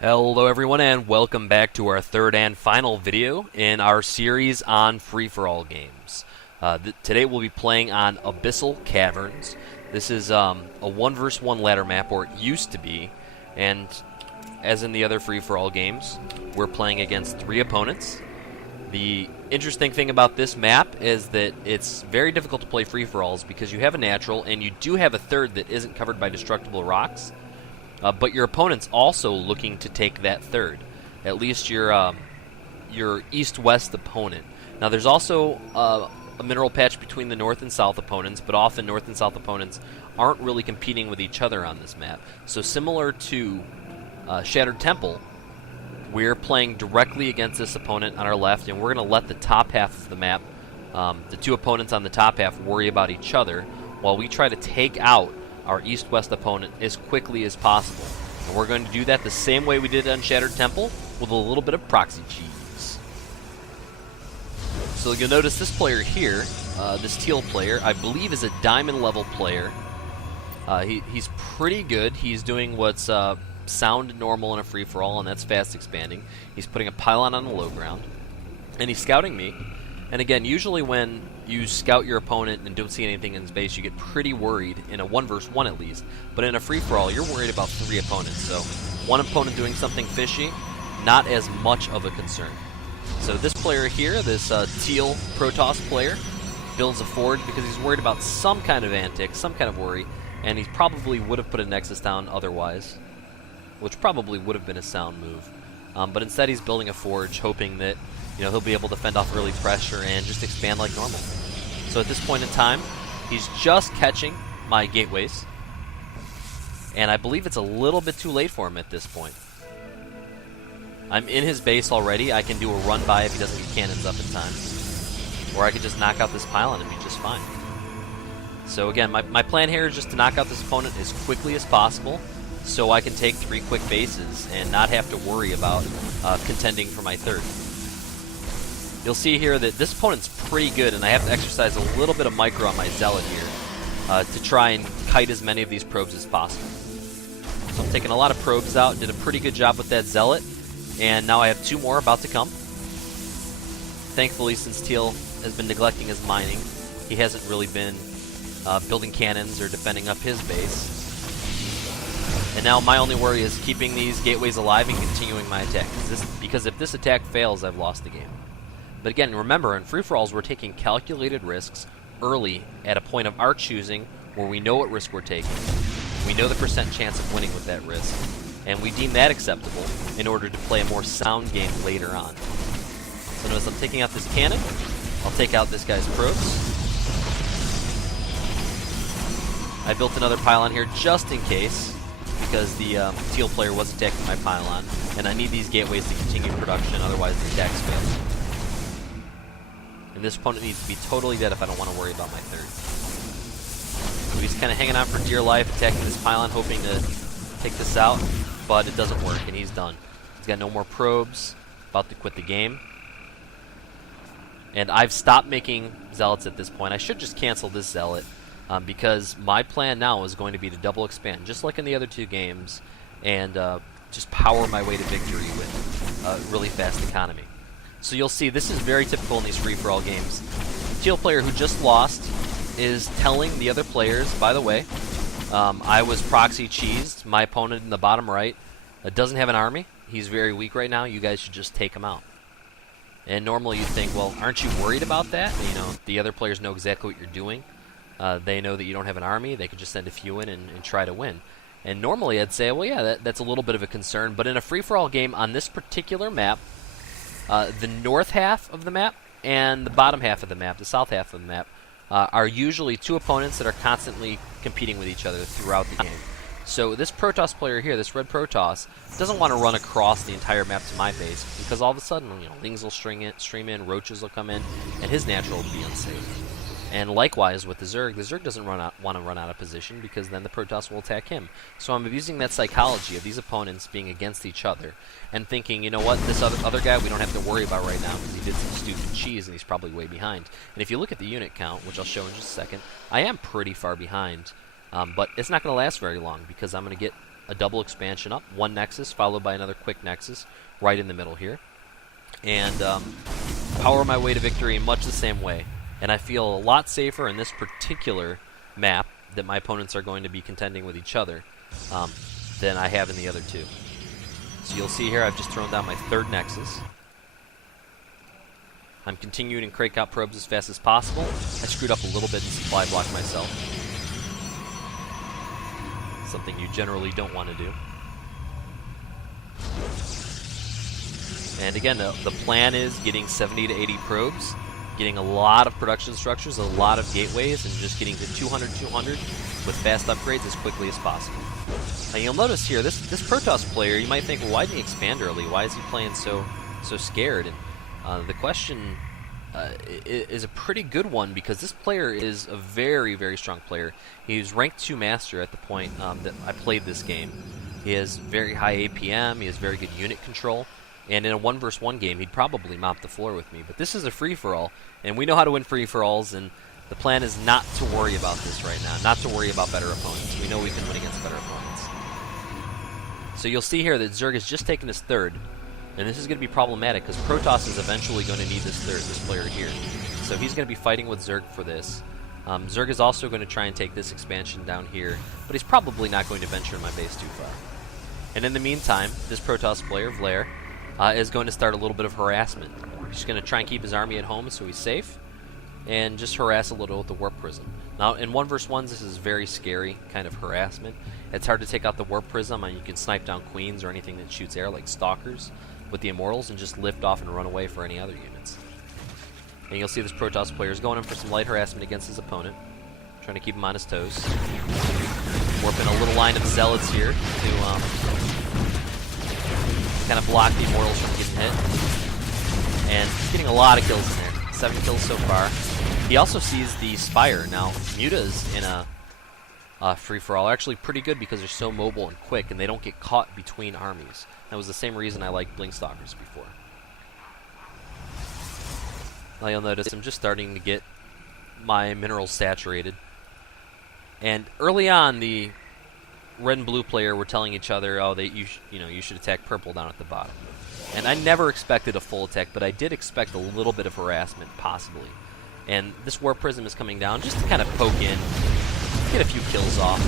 Hello everyone and welcome back to our third and final video in our series on free-for-all games. Today we'll be playing on Abyssal Caverns. This is a 1 vs 1 ladder map, or it used to be, and as in the other free-for-all games, we're playing against 3 opponents. The interesting thing about this map is that it's very difficult to play free-for-alls because you have a natural and you do have a third that isn't covered by destructible rocks. But your opponent's also looking to take that third, at least your east-west opponent. Now there's also a mineral patch between the north and south opponents, but often north and south opponents aren't really competing with each other on this map. So similar to Shattered Temple, we're playing directly against this opponent on our left, and we're going to let the top half of the map, the 2 opponents on the top half, worry about each other, while we try to take out our east-west opponent as quickly as possible. And we're going to do that the same way we did on Shattered Temple, with a little bit of proxy cheese. So you'll notice this player here, this teal player, I believe is a diamond level player. He's pretty good. He's doing what's sound normal in a free-for-all, and that's fast expanding. He's putting a pylon on the low ground, and he's scouting me. And again, usually when you scout your opponent and don't see anything in his base, you get pretty worried, in a 1 vs 1 at least. But in a free-for-all, you're worried about 3 opponents. So 1 opponent doing something fishy, not as much of a concern. So this player here, this teal Protoss player, builds a forge because he's worried about some kind of antic, some kind of worry, and he probably would have put a Nexus down otherwise, which probably would have been a sound move. But instead he's building a forge, hoping that he'll be able to fend off early pressure and just expand like normal. So at this point in time, he's just catching my gateways, and I believe it's a little bit too late for him at this point. I'm in his base already. I can do a run by if he doesn't get cannons up in time, or I could just knock out this pylon and be just fine. So again, my plan here is just to knock out this opponent as quickly as possible, so I can take 3 quick bases and not have to worry about contending for my third. You'll see here that this opponent's pretty good, and I have to exercise a little bit of micro on my Zealot here to try and kite as many of these probes as possible. So I'm taking a lot of probes out, did a pretty good job with that Zealot, and now I have 2 more about to come. Thankfully, since Teal has been neglecting his mining, he hasn't really been building cannons or defending up his base. And now my only worry is keeping these gateways alive and continuing my attack, because if this attack fails, I've lost the game. But again, remember, in free-for-alls, we're taking calculated risks early at a point of our choosing where we know what risk we're taking. We know the % chance of winning with that risk, and we deem that acceptable in order to play a more sound game later on. So notice I'm taking out this cannon. I'll take out this guy's probes. I built another pylon here just in case, because the teal player was attacking my pylon, and I need these gateways to continue production, otherwise the attacks fail. And this opponent needs to be totally dead if I don't want to worry about my third. So he's kind of hanging on for dear life, attacking this pylon, hoping to take this out, but it doesn't work, and he's done. He's got no more probes, about to quit the game. And I've stopped making Zealots at this point. I should just cancel this Zealot, because my plan now is going to be to double expand, just like in the other 2 games, and just power my way to victory with a really fast economy. So you'll see this is very typical in these free-for-all games. The teal player who just lost is telling the other players, by the way, I was proxy cheesed. My opponent in the bottom right doesn't have an army. He's very weak right now. You guys should just take him out. And normally you'd think, well, aren't you worried about that? The other players know exactly what you're doing. They know that you don't have an army. They could just send a few in and try to win. And normally I'd say, well, yeah, that's a little bit of a concern. But in a free-for-all game on this particular map, the north half of the map and the bottom half of the map, the south half of the map, are usually 2 opponents that are constantly competing with each other throughout the game. So this Protoss player here, this red Protoss, doesn't want to run across the entire map to my base, because all of a sudden, things will stream in, roaches will come in, and his natural will be unsafe. And likewise with the Zerg doesn't want to run out of position, because then the Protoss will attack him. So I'm abusing that psychology of these opponents being against each other and thinking, you know what, this other guy we don't have to worry about right now because he did some stupid cheese and he's probably way behind. And if you look at the unit count, which I'll show in just a second, I am pretty far behind. But it's not going to last very long, because I'm going to get a double expansion up, one Nexus followed by another quick Nexus right in the middle here, and power my way to victory in much the same way. And I feel a lot safer in this particular map that my opponents are going to be contending with each other than I have in the other two. So you'll see here I've just thrown down my third Nexus. I'm continuing to crank out probes as fast as possible. I screwed up a little bit and supply blocked myself. Something you generally don't want to do. And again, the plan is getting 70 to 80 probes, getting a lot of production structures, a lot of gateways, and just getting to 200, 200 with fast upgrades as quickly as possible. And you'll notice here, this Protoss player, you might think, well, why didn't he expand early? Why is he playing so scared? And the question is a pretty good one, because this player is a very, very strong player. He's ranked 2 master at the point that I played this game. He has very high APM, he has very good unit control, and in a 1 versus 1 game, he'd probably mop the floor with me. But this is a free-for-all, and we know how to win free-for-alls, and the plan is not to worry about this right now, not to worry about better opponents. We know we can win against better opponents. So you'll see here that Zerg has just taken his third, and this is going to be problematic because Protoss is eventually going to need this third, this player here. So he's going to be fighting with Zerg for this. Zerg is also going to try and take this expansion down here, but he's probably not going to venture in my base too far. And in the meantime, this Protoss player, Vlair, is going to start a little bit of harassment. He's going to try and keep his army at home so he's safe, and just harass a little with the Warp Prism. Now, in 1 versus 1s, this is very scary kind of harassment. It's hard to take out the Warp Prism, and you can snipe down Queens or anything that shoots air, like Stalkers, with the Immortals, and just lift off and run away for any other units. And you'll see this Protoss player is going in for some light harassment against his opponent, trying to keep him on his toes. Warping a little line of Zealots here to kind of block the Immortals from getting hit. And he's getting a lot of kills in there. 7 kills so far. He also sees the Spire. Now, Mutas in a free-for-all are actually pretty good because they're so mobile and quick, and they don't get caught between armies. That was the same reason I liked Blinkstalkers before. Now you'll notice I'm just starting to get my minerals saturated. And early on, the red and blue player were telling each other, oh, you should attack purple down at the bottom. And I never expected a full attack, but I did expect a little bit of harassment, possibly. And this Warp Prism is coming down just to kind of poke in, get a few kills off.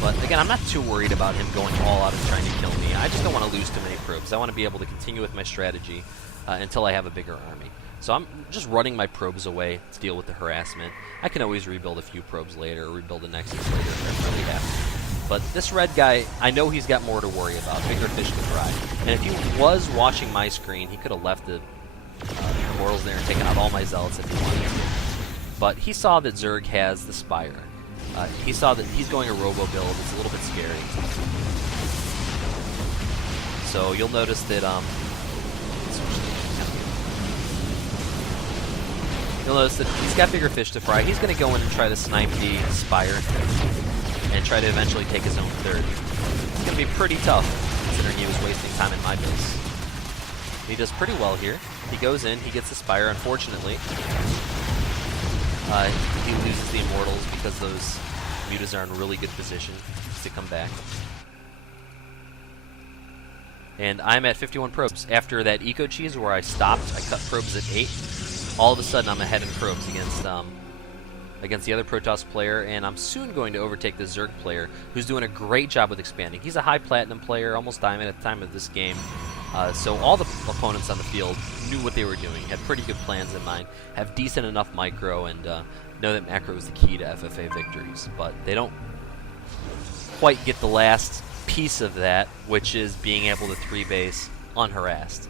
But again, I'm not too worried about him going all out and trying to kill me. I just don't want to lose too many probes. I want to be able to continue with my strategy until I have a bigger army. So I'm just running my probes away to deal with the harassment. I can always rebuild a few probes later, or rebuild a Nexus later if I really have to. But this red guy, I know he's got more to worry about, bigger fish to fry. And if he was watching my screen, he could have left the Immortals there and taken out all my Zealots if he wanted to. But he saw that Zerg has the Spire. He saw that he's going a robo build. It's a little bit scary. So you'll notice that he's got bigger fish to fry. He's going to go in and try to snipe the Spire and try to eventually take his own third. It's going to be pretty tough considering he was wasting time in my base. He does pretty well here. He goes in, he gets the Spire. Unfortunately, he loses the Immortals because those Mutas are in a really good position to come back. And I'm at 51 probes. After that Eco Cheese where I stopped, I cut probes at 8. All of a sudden I'm ahead in probes against the other Protoss player, and I'm soon going to overtake the Zerg player, who's doing a great job with expanding. He's a high platinum player, almost diamond at the time of this game. So all the opponents on the field knew what they were doing, had pretty good plans in mind, have decent enough micro, and know that macro is the key to FFA victories. But they don't quite get the last piece of that, which is being able to 3-base unharassed.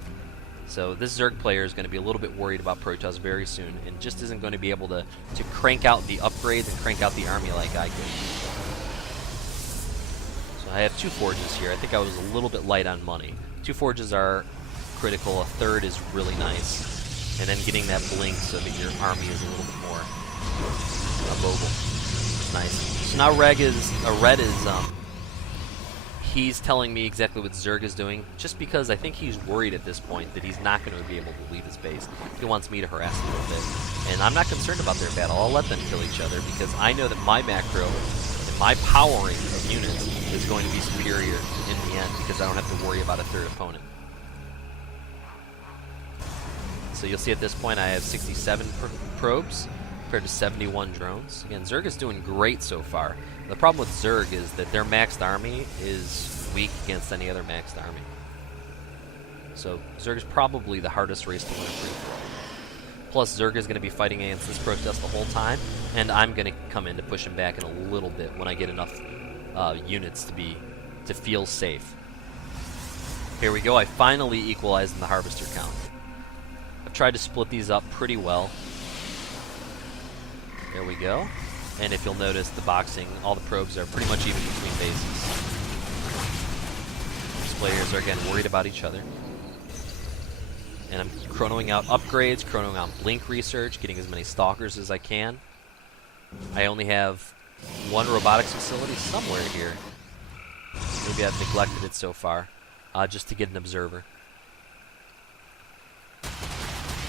So this Zerg player is going to be a little bit worried about Protoss very soon, and just isn't going to be able to crank out the upgrades and crank out the army like I could. So I have 2 forges here. I think I was a little bit light on money. 2 forges are critical. A third is really nice. And then getting that blink so that your army is a little bit more mobile. It's nice. So now red is he's telling me exactly what Zerg is doing, just because I think he's worried at this point that he's not going to be able to leave his base. He wants me to harass a little bit. And I'm not concerned about their battle. I'll let them kill each other because I know that my macro and my powering of units is going to be superior in the end because I don't have to worry about a third opponent. So you'll see at this point I have 67 probes compared to 71 drones. Again, Zerg is doing great so far. The problem with Zerg is that their maxed army is weak against any other maxed army. So Zerg is probably the hardest race to win a free-for-all. Plus Zerg is going to be fighting against this Protest the whole time, and I'm going to come in to push him back in a little bit when I get enough units to feel safe. Here we go, I finally equalized in the Harvester count. I've tried to split these up pretty well. There we go. And if you'll notice, the boxing, all the probes are pretty much even between bases. These players are, again, worried about each other. And I'm chronoing out upgrades, chronoing out blink research, getting as many stalkers as I can. I only have one robotics facility somewhere here. Maybe I've neglected it so far, just to get an observer.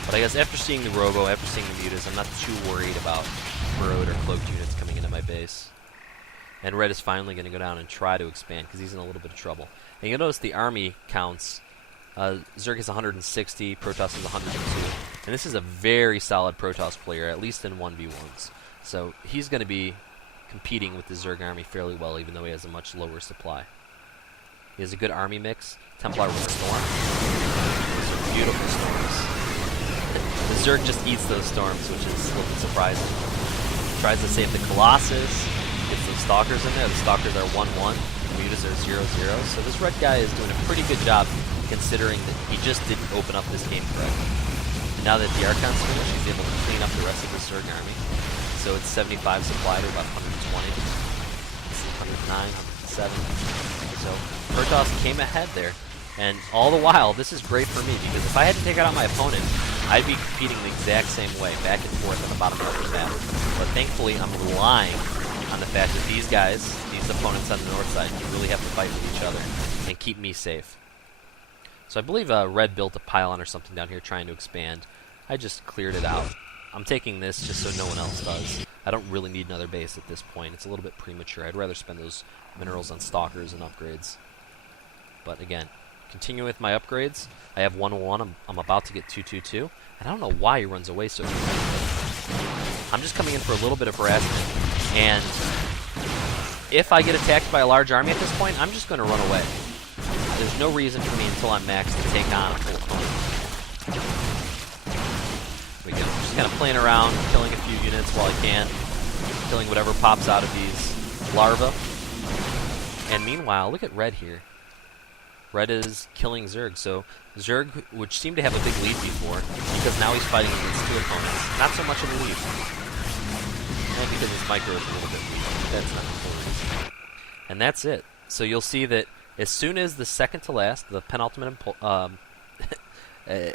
But I guess after seeing the Robo, after seeing the Mutas, I'm not too worried about burrowed or cloaked units coming into my base. And Red is finally going to go down and try to expand because he's in a little bit of trouble. And you'll notice the army counts. Zerg is 160, Protoss is 102. And this is a very solid Protoss player, at least in 1v1s. So he's going to be competing with the Zerg army fairly well, even though he has a much lower supply. He has a good army mix. Templar with Storm. Those are beautiful storms. The Zerg just eats those storms, which is a little bit surprising. Tries to save the Colossus, gets those Stalkers in there. The Stalkers are 1-1, the Mutas are 0-0. So this red guy is doing a pretty good job considering that he just didn't open up this game correctly. And now that the Archon's finished, he's able to clean up the rest of the Zerg army. So it's 75 supply to about 120. It's 109, 107. So Protoss came ahead there. And all the while, this is great for me, because if I had to take out my opponent, I'd be competing the exact same way, back and forth at the bottom of the map. But thankfully, I'm relying on the fact that these guys, these opponents on the north side, can really have to fight with each other and keep me safe. So I believe Red built a pylon or something down here trying to expand. I just cleared it out. I'm taking this just so no one else does. I don't really need another base at this point. It's a little bit premature. I'd rather spend those minerals on stalkers and upgrades. But again, continue with my upgrades. I have 1-1. I'm about to get 2-2-2. And I don't know why he runs away so quickly. I'm just coming in for a little bit of harassment. And if I get attacked by a large army at this point, I'm just going to run away. There's no reason for me until I'm maxed to take on a full opponent. There we go. Just kind of playing around, killing a few units while I can. Killing whatever pops out of these larvae. And meanwhile, look at Red here. Red is killing Zerg, so Zerg, which seemed to have a big lead before, because now he's fighting against two opponents, not so much of a lead. And because his micro is a little bit weak, that's not the full reason. And that's it. So you'll see that as soon as the second to last, the penultimate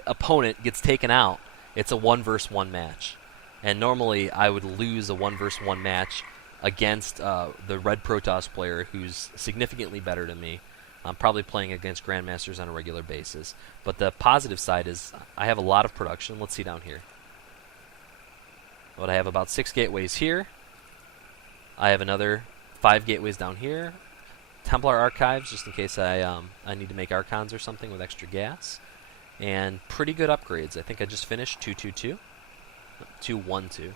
opponent gets taken out, it's a 1-versus-1 match. And normally I would lose a 1-versus-1 match against the Red Protoss player who's significantly better than me. I'm probably playing against Grandmasters on a regular basis. But the positive side is I have a lot of production. Let's see down here. But I have about 6 gateways here. I have another 5 gateways down here. Templar archives, just in case I need to make Archons or something with extra gas. And pretty good upgrades. I think I just finished 2-2-2. 2-1-2.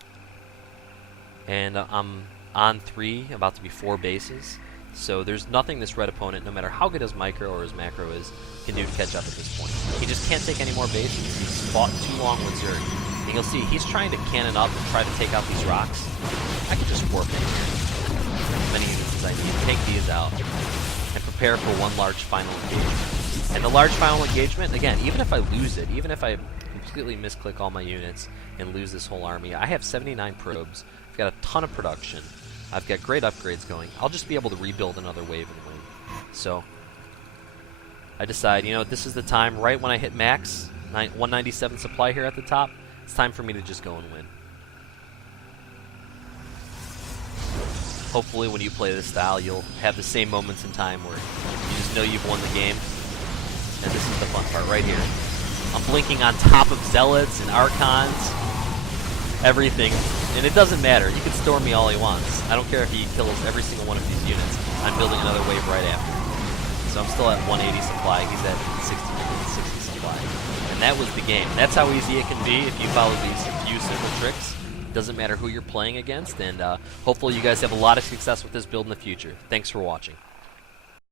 And I'm on 3, about to be 4 bases. So there's nothing this red opponent, no matter how good his micro or his macro is, can do to catch up at this point. He just can't take any more bases. He's fought too long with Zerg. And you'll see, he's trying to cannon up and try to take out these rocks. I can just warp in here. As many units as I need. Take these out. And prepare for one large final engagement. And the large final engagement, again, even if I lose it, even if I completely misclick all my units and lose this whole army, I have 79 probes. I've got a ton of production. I've got great upgrades going. I'll just be able to rebuild another wave and win. So I decide, you know, this is the time, right when I hit max, 197 supply here at the top, it's time for me to just go and win. Hopefully when you play this style, you'll have the same moments in time where you just know you've won the game. And this is the fun part right here. I'm blinking on top of Zealots and Archons. Everything And it doesn't matter. He can storm me all he wants. I don't care if he kills every single one of these units. I'm building another wave right after. So I'm still at 180 supply. He's at 60 supply. And that was the game. That's how easy it can be if you follow these few simple tricks. Doesn't matter who you're playing against. And hopefully you guys have a lot of success with this build in the future. Thanks for watching.